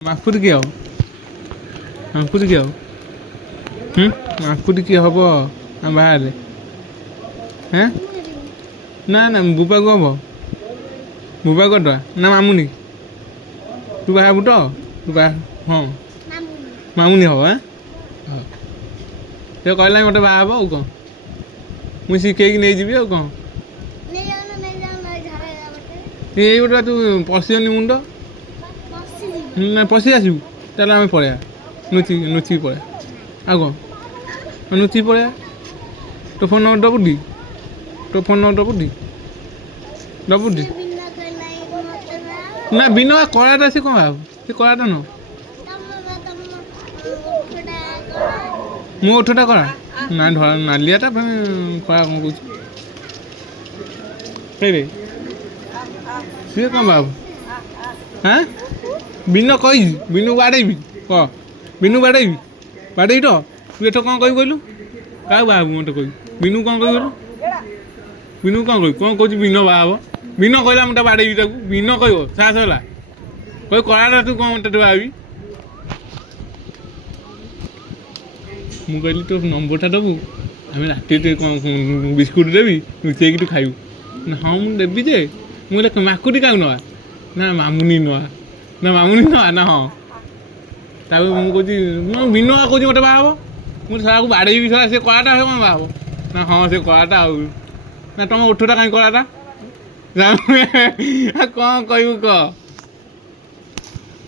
ମାକୁଡ଼ି କିଏ ହବ? ମାକୁଡ଼ି କିଏ ହବ? ମାକୁଡ଼ି କିଏ ହବ ଆମ ବାହାରେ? ହେଁ ନା ନା ବୁବାକୁ ହବ? ବୁବା କରିଦେବା ନା ମାମୁନି? ତୁ ବାହା ହବୁ ତ? ତୁ ବାହା ହଁ ମାମୁନି ହବ ଆଁ ହଉ ସେ କହିଲାଣି ମୋତେ ବାହା ହବ ଆଉ କ'ଣ ମୁଁ ଶିଖେଇକି ନେଇଯିବି ଆଉ କ'ଣ ଏଇ ଗୋଟେ ତୁ ପଶିବନି ମୁଣ୍ଡ ନା ପଶି ଆସିବୁ ତାହେଲେ ଆମେ ପଳେଇବା ନୁଚିକି ପଳେଇବା ଆଉ କ'ଣ ନୁଚିକି ପଳେଇବା ତୋ ଫୋନ୍ ନମ୍ବର ଦେବୁ ଟି ତୋ ଫୋନ୍ ନମ୍ବର ଦେବୁ ଟି ନା ବିନୁ କଳାଟା ସେ କ'ଣ ହବ ସେ କଳାଟା ନୁହଁ ମୋ ଓଠଟା କଳା ନା ଧଳା ନାଲିଆଟା କଳା କ'ଣ କହୁଛି ରେ ସିଏ କ'ଣ ବାବୁ ହାଁ ବିନୁ କହିଛି ବିନୁ ବାଡ଼େଇବି କହ ବିନୁ ବାଡ଼େଇବି ତ ତୁ ଏଠୁ କ'ଣ କହିବୁ କହିଲୁ କାହାକୁ ବାହା ହବୁ ମୋତେ କହିବୁ ବିନୁ କ'ଣ କହିବୁ କହିଲୁ ବିନୁ କ'ଣ କହିବୁ କ'ଣ କହୁଛି ବିନୁ ବାହା ହବ ବିନୁ କହିଲା ମୁଁ ତା ବାଡ଼େଇବି ତାକୁ ବିନୁ କହିବ ସାହସ ହେଲା କହିବୁ କଳାଟା ତୁ କ'ଣ ତୋତେ ବାହାବି ମୁଁ କହିଲି ତୋ ନମ୍ବରଟା ଦେବୁ ଆମେ ରାତିରେ କ'ଣ ବିସ୍କୁଟ୍ ଦେବି ଲୁଚେଇକି ତୁ ଖାଇବୁ ନା ହଁ ମୁଁ ଦେବି ଯେ ମୁଁ କହିଲି ମାକୁଡ଼ି କାହାକୁ ନେବା ନା ମାମୁନି ନେବା ନା ହଁ ତାପରେ ମୁଁ କହୁଛି ମୁଁ ବିନୁ କହୁଛି ମୋତେ ବାହା ହବ ମୁଁ ସାରାକୁ ବାଡ଼େଇବି ସାରା ସେ କଳାଟା ସେ କ'ଣ ବାହା ହବ ନା ହଁ ସେ କଳାଟା ଆଉ ନା ତମ ଓଠଟା କାହିଁ କଳାଟା କ'ଣ କହିବୁ କହ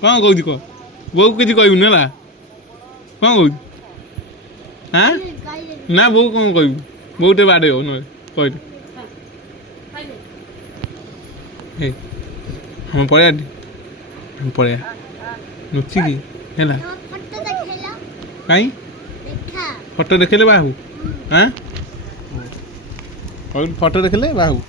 କ'ଣ କହୁଛି କହ ବୋଉକୁ କିଛି କହିବୁନି ହେଲା କ'ଣ କହୁଛୁ ହାଁ ନା ବୋଉ କ'ଣ କହିବୁ ବୋଉ ଟିକେ ବାଡ଼େଇବ ନହେଲେ କହିଲି ହେ ହଁ ପଳେଇବା ନୁଚିକି ହେଲା କାଇଁ ଫଟୋ ଦେଖେଇଲେ ବାହା ହବୁ ହାଁ ଫଟୋ ଦେଖେଇଲେ ବାହା ହବୁ